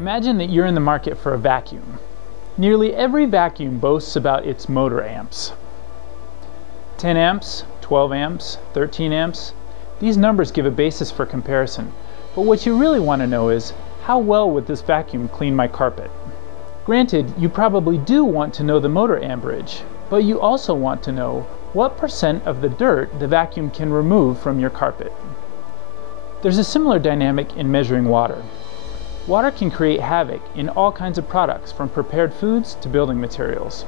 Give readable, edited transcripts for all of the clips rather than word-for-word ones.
Imagine that you're in the market for a vacuum. Nearly every vacuum boasts about its motor amps. 10 amps, 12 amps, 13 amps. These numbers give a basis for comparison, but what you really want to know is, how well would this vacuum clean my carpet? Granted, you probably do want to know the motor amperage, but you also want to know what % of the dirt the vacuum can remove from your carpet. There's a similar dynamic in measuring water. Water can create havoc in all kinds of products, from prepared foods to building materials.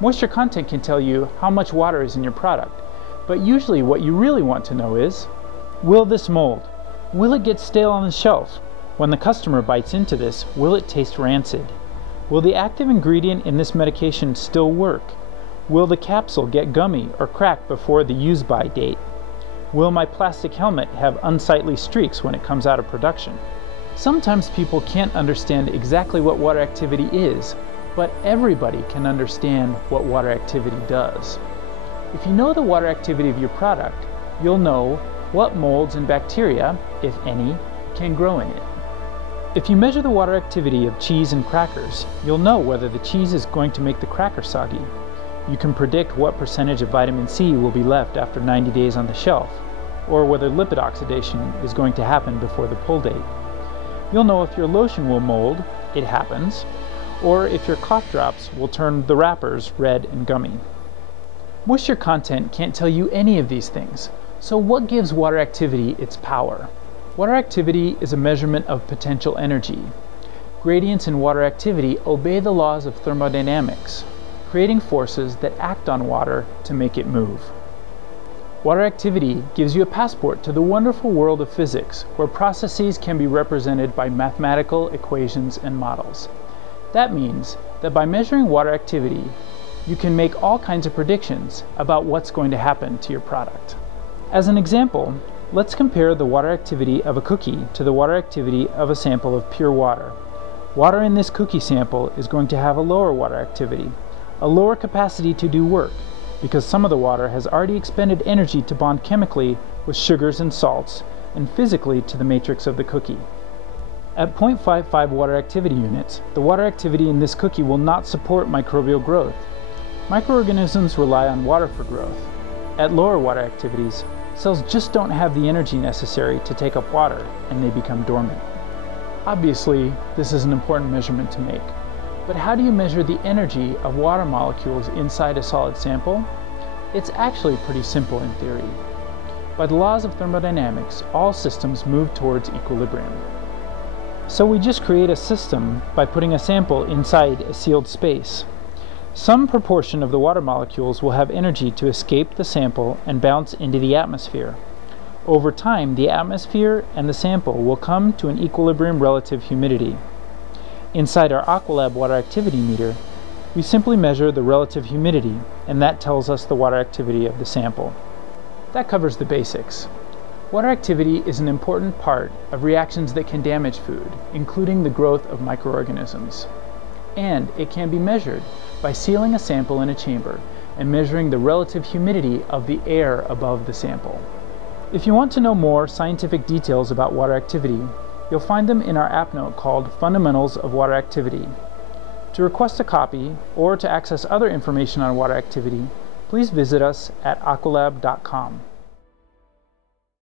Moisture content can tell you how much water is in your product, but usually what you really want to know is, will this mold? Will it get stale on the shelf? When the customer bites into this, will it taste rancid? Will the active ingredient in this medication still work? Will the capsule get gummy or crack before the use-by date? Will my plastic helmet have unsightly streaks when it comes out of production? Sometimes people can't understand exactly what water activity is, but everybody can understand what water activity does. If you know the water activity of your product, you'll know what molds and bacteria, if any, can grow in it. If you measure the water activity of cheese and crackers, you'll know whether the cheese is going to make the cracker soggy. You can predict what % of vitamin C will be left after 90 days on the shelf, or whether lipid oxidation is going to happen before the pull date. You'll know if your lotion will mold, it happens, or if your cough drops will turn the wrappers red and gummy. Moisture content can't tell you any of these things, so what gives water activity its power? Water activity is a measurement of potential energy. Gradients in water activity obey the laws of thermodynamics, creating forces that act on water to make it move. Water activity gives you a passport to the wonderful world of physics, where processes can be represented by mathematical equations and models. That means that by measuring water activity, you can make all kinds of predictions about what's going to happen to your product. As an example, let's compare the water activity of a cookie to the water activity of a sample of pure water. Water in this cookie sample is going to have a lower water activity, a lower capacity to do work, because some of the water has already expended energy to bond chemically with sugars and salts, and physically to the matrix of the cookie. At 0.55 water activity units, the water activity in this cookie will not support microbial growth. Microorganisms rely on water for growth. At lower water activities, cells just don't have the energy necessary to take up water, and they become dormant. Obviously, this is an important measurement to make. But how do you measure the energy of water molecules inside a solid sample? It's actually pretty simple in theory. By the laws of thermodynamics, all systems move towards equilibrium. So we just create a system by putting a sample inside a sealed space. Some proportion of the water molecules will have energy to escape the sample and bounce into the atmosphere. Over time, the atmosphere and the sample will come to an equilibrium relative humidity. Inside our AquaLab water activity meter, we simply measure the relative humidity, and that tells us the water activity of the sample. That covers the basics. Water activity is an important part of reactions that can damage food, including the growth of microorganisms. And it can be measured by sealing a sample in a chamber and measuring the relative humidity of the air above the sample. If you want to know more scientific details about water activity, you'll find them in our app note called Fundamentals of Water Activity. To request a copy or to access other information on water activity, please visit us at aqualab.com.